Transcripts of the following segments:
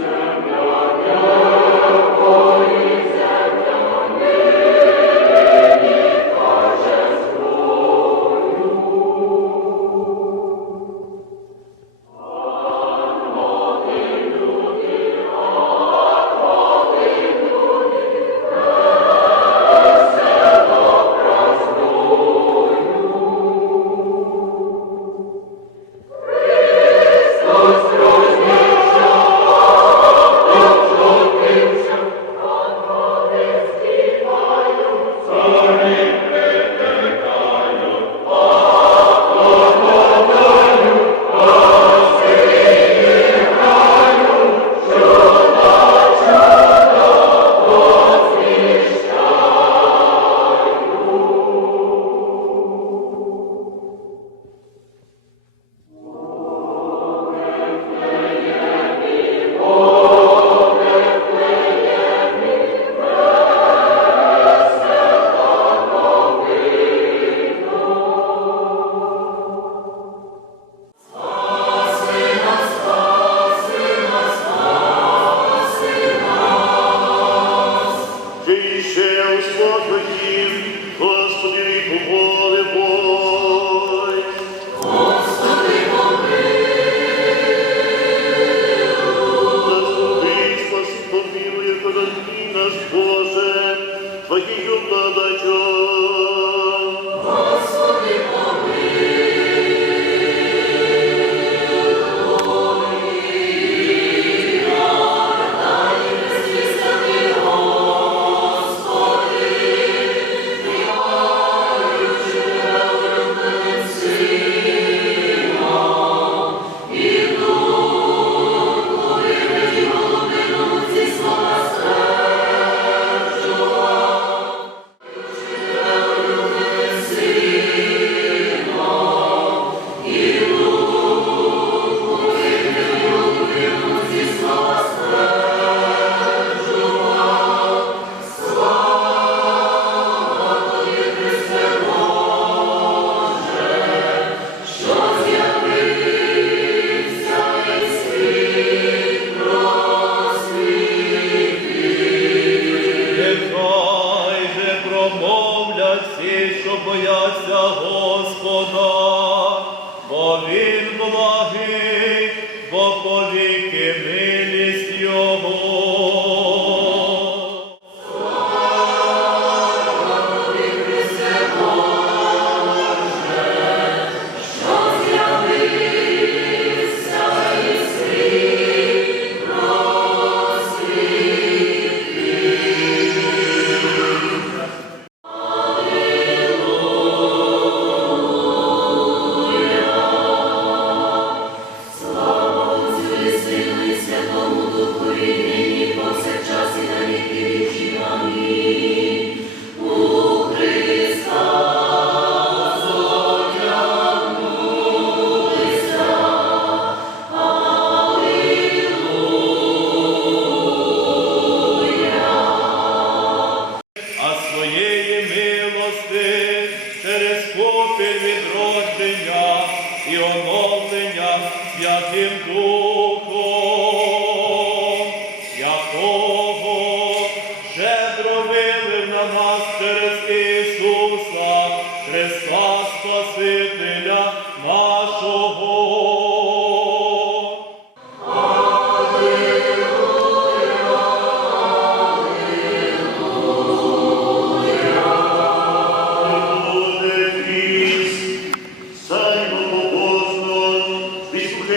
Ти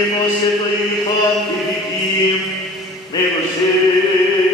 вислухаймо святої Євангелії, милосердя. Одного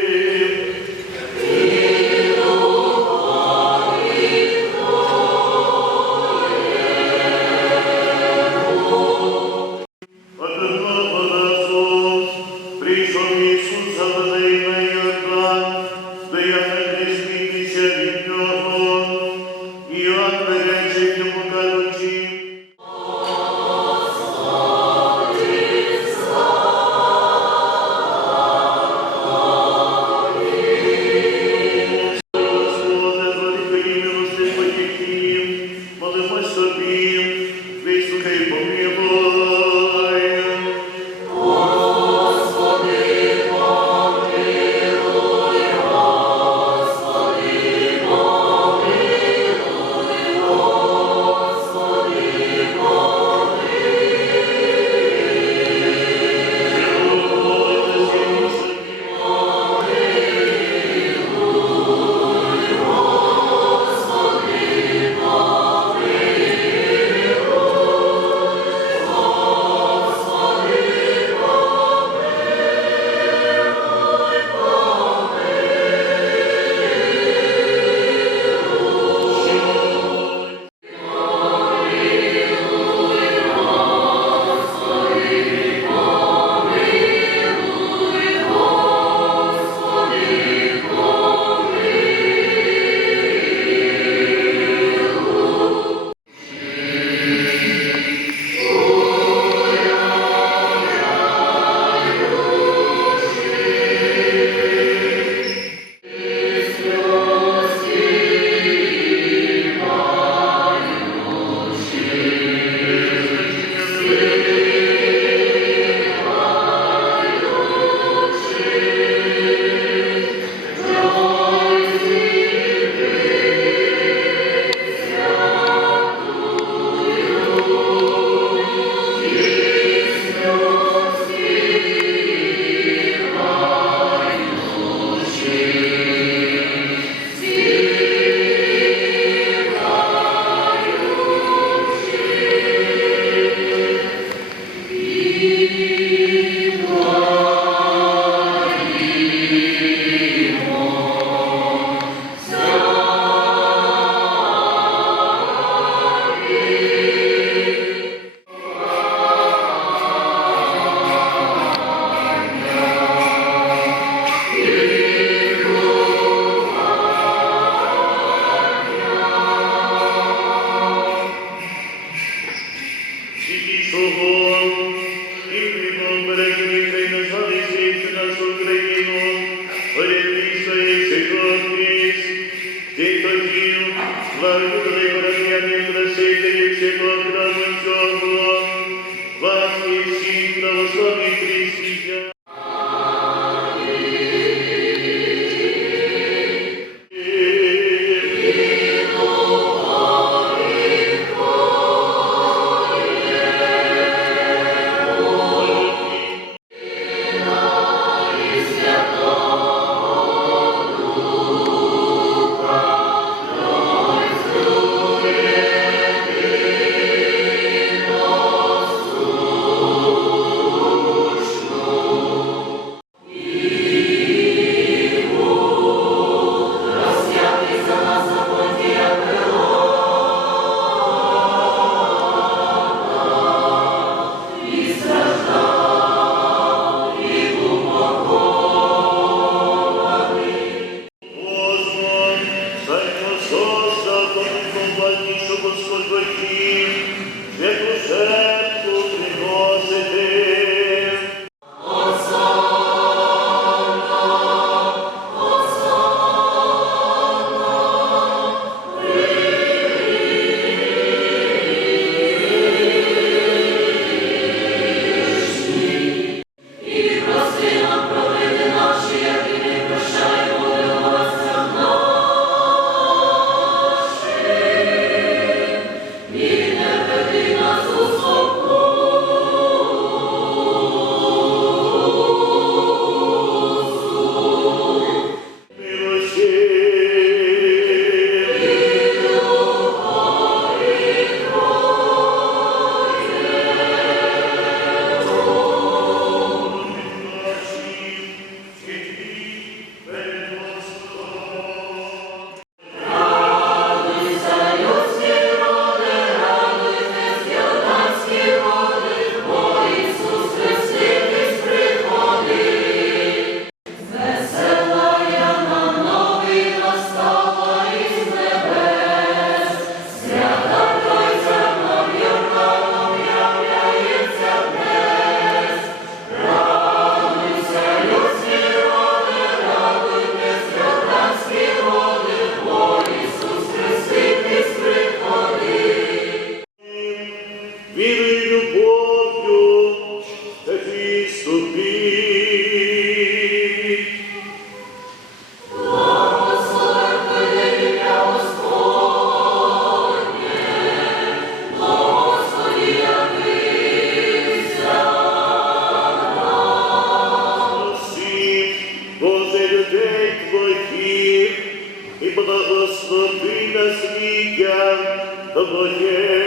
Твоє. Нині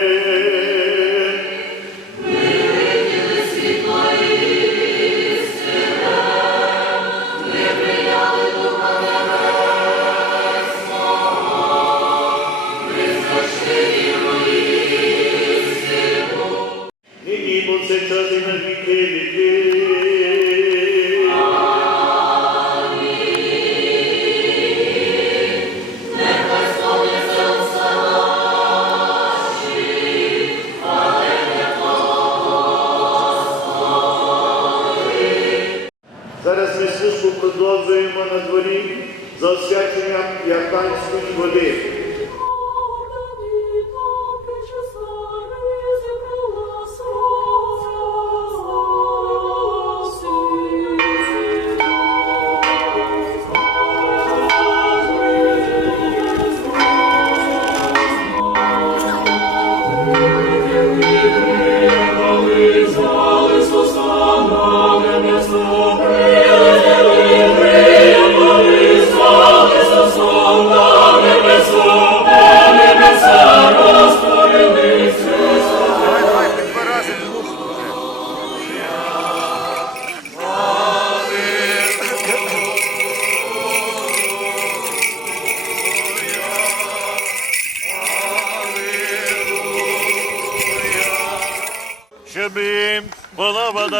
poder.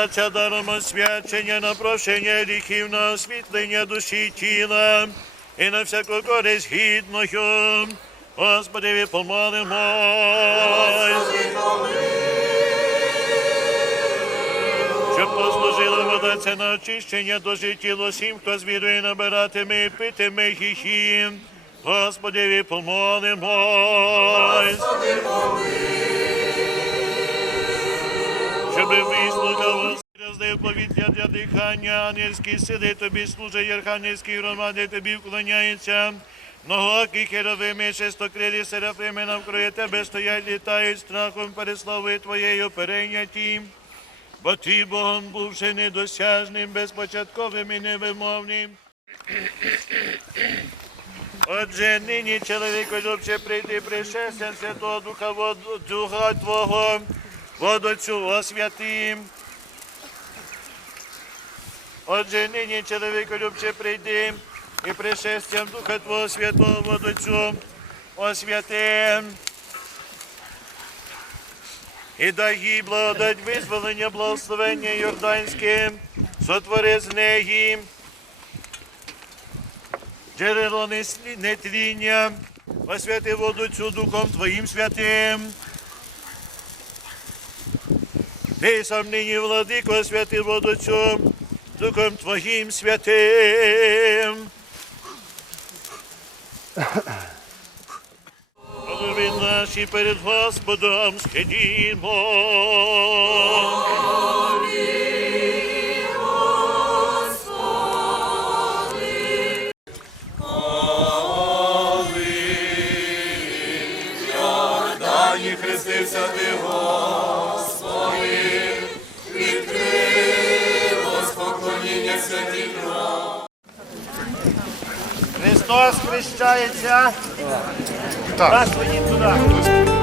Була даром освячення на прощення гріхів, на освітлення душі і тіла і на всяку користь гідною. Господи, помолимо. Щоб послужили Благодаться на очищення до життя всім, хто з вірою набиратиме і питиме її. Господи, помолимось. Щоби вислухав роздив повітря для дихання, ангельські сили тобі служать, архангельські громади тобі вклоняються. Многокі херовими, шестокрилі серафими навкруги тебе стоять, літають страхом переслави твоєю перейняті. Бо ти Богом бувши недосяжним, безпочатковим і невимовним. Отже, нині чоловіку любче прийти пришестя Святого Духа, Духа Твого, водоцю освятим. Отже, нині чоловіку любче прийди і пришестям Духа Твого Святого Водоцю освятим. І дай благодать визволення, благословення Йорданське, сотвори з неї джерело нетління, освяти воду цю Духом Твоїм святим. Ти сам нині, владико, святим воду цю Духом Твоїм святим. Голови наші перед Господом схидімо. Христос хрещається. Так. Нас туди.